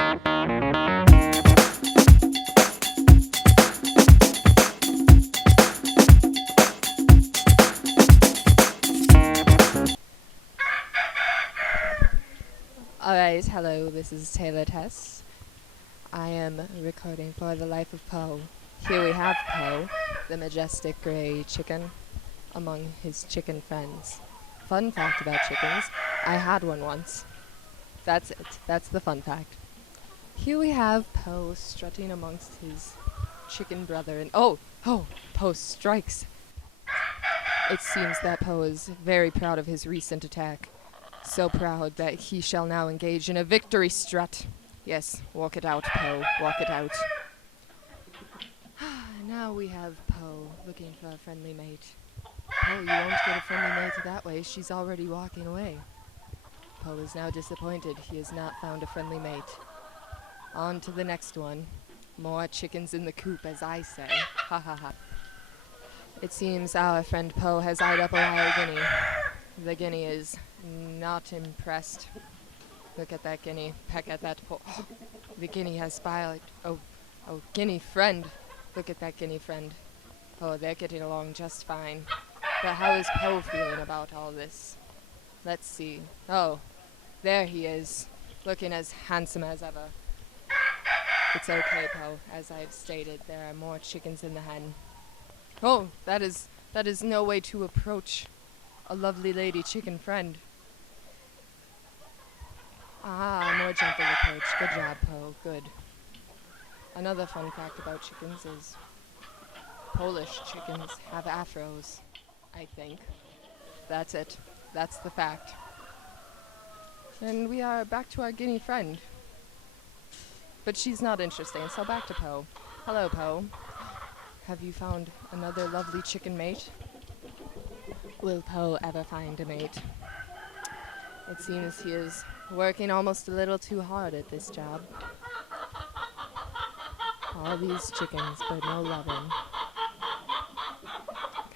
Alright, hello, this is Taylor Tess. I am recording for the life of Poe. Here we have Poe, the majestic gray chicken, among his chicken friends. Fun fact about chickens, I had one once. That's it, that's the fun fact. Here we have Poe strutting amongst his chicken brother and Poe strikes. It seems that Poe is very proud of his recent attack. So proud that he shall now engage in a victory strut. Yes, walk it out, Poe, walk it out. Now we have Poe looking for a friendly mate. Poe, you won't get a friendly mate that way. She's already walking away. Poe is now disappointed. He has not found a friendly mate. On to the next one. More chickens in the coop, as I say. Ha ha ha. It seems our friend Poe has eyed up a wild guinea. The guinea is not impressed. Look at that guinea. Peck at that Poe. Oh, the guinea has smiled. Oh, guinea friend. Look at that guinea friend. Oh, they're getting along just fine. But how is Poe feeling about all this? Let's see. Oh, there he is, looking as handsome as ever. It's okay, Poe. As I've stated, there are more chickens in the hen. Oh, that is no way to approach a lovely lady chicken friend. More gentle approach. Good job, Poe. Good. Another fun fact about chickens is Polish chickens have afros, I think. That's it. That's the fact. And we are back to our guinea friend. But she's not interesting, so back to Poe. Hello, Poe. Have you found another lovely chicken mate? Will Poe ever find a mate? It seems he is working almost a little too hard at this job. All these chickens, but no loving.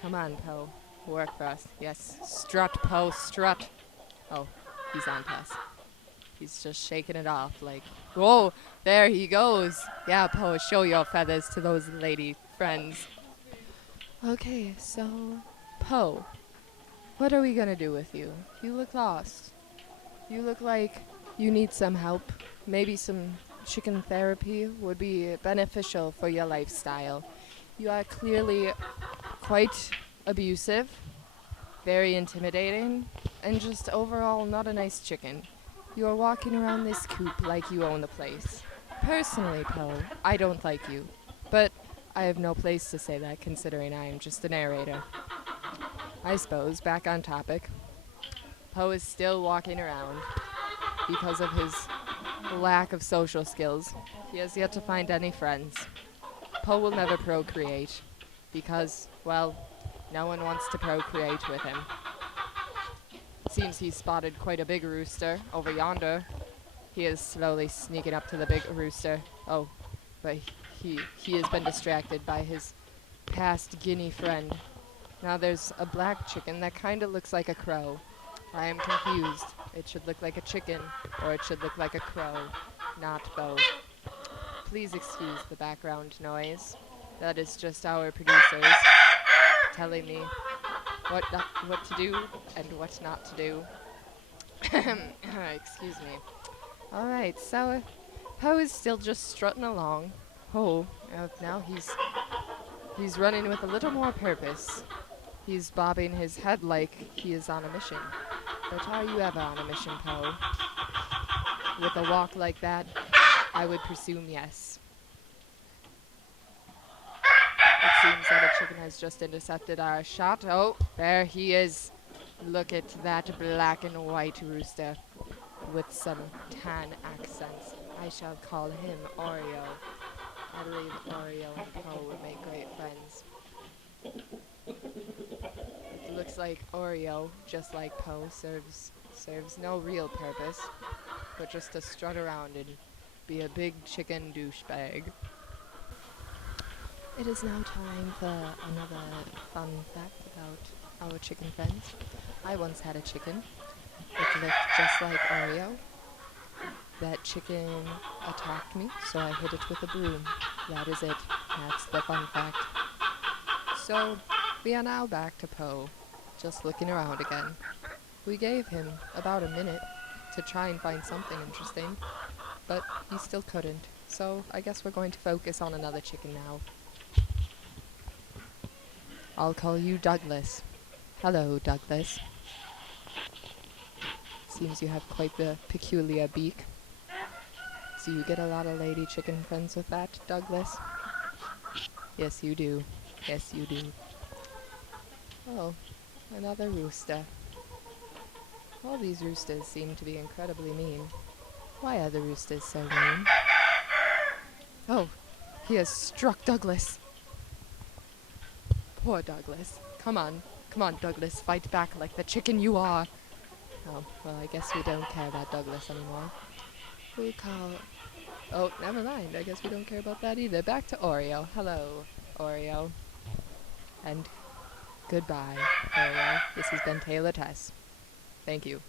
Come on, Poe. Work for us. Yes. Strut, Poe, strut. Oh, he's on to us. He's just shaking it off like, whoa, there he goes. Yeah, Poe, show your feathers to those lady friends. Okay, so, Poe, what are we gonna do with you? You look lost. You look like you need some help. Maybe some chicken therapy would be beneficial for your lifestyle. You are clearly quite abusive, very intimidating, and just overall not a nice chicken. You are walking around this coop like you own the place. Personally, Poe, I don't like you, but I have no place to say that considering I am just a narrator. I suppose, back on topic, Poe is still walking around because of his lack of social skills. He has yet to find any friends. Poe will never procreate because, well, no one wants to procreate with him. Seems he's spotted quite a big rooster over yonder. He is slowly sneaking up to the big rooster. Oh, but he has been distracted by his past guinea friend. Now there's a black chicken that kind of looks like a crow. I am confused. It should look like a chicken, or it should look like a crow, not both. Please excuse the background noise. That is just our producers telling me what to do and what not to do. Excuse me. Alright, so Poe is still just strutting along. Oh, now he's running with a little more purpose. He's bobbing his head like he is on a mission. But are you ever on a mission, Poe? With a walk like that, I would presume yes. It seems that a chicken has just intercepted our shot. Oh, there he is. Look at that black and white rooster with some tan accents. I shall call him Oreo. I believe Oreo and Poe would make great friends. It looks like Oreo, just like Poe, serves no real purpose, but just to strut around and be a big chicken douchebag. It is now time for another fun fact about our chicken friends. I once had a chicken. It looked just like Oreo, That chicken attacked me, so I hit it with a broom. That is it. That's the fun fact. So, we are now back to Poe, just looking around again. We gave him about a minute to try and find something interesting, but he still couldn't. So, I guess we're going to focus on another chicken now. I'll call you Douglas. Hello, Douglas. Seems you have quite the peculiar beak. Do you get a lot of lady chicken friends with that, Douglas? Yes, you do. Yes, you do. Oh, another rooster. All these roosters seem to be incredibly mean. Why are the roosters so mean? Oh, he has struck Douglas. Poor Douglas. Come on, Douglas, fight back like the chicken you are. Oh, well, I guess we don't care about Douglas anymore. We call... Oh, never mind. I guess we don't care about that either. Back to Oreo. Hello, Oreo. And goodbye, Oreo. This has been Taylor Tess. Thank you.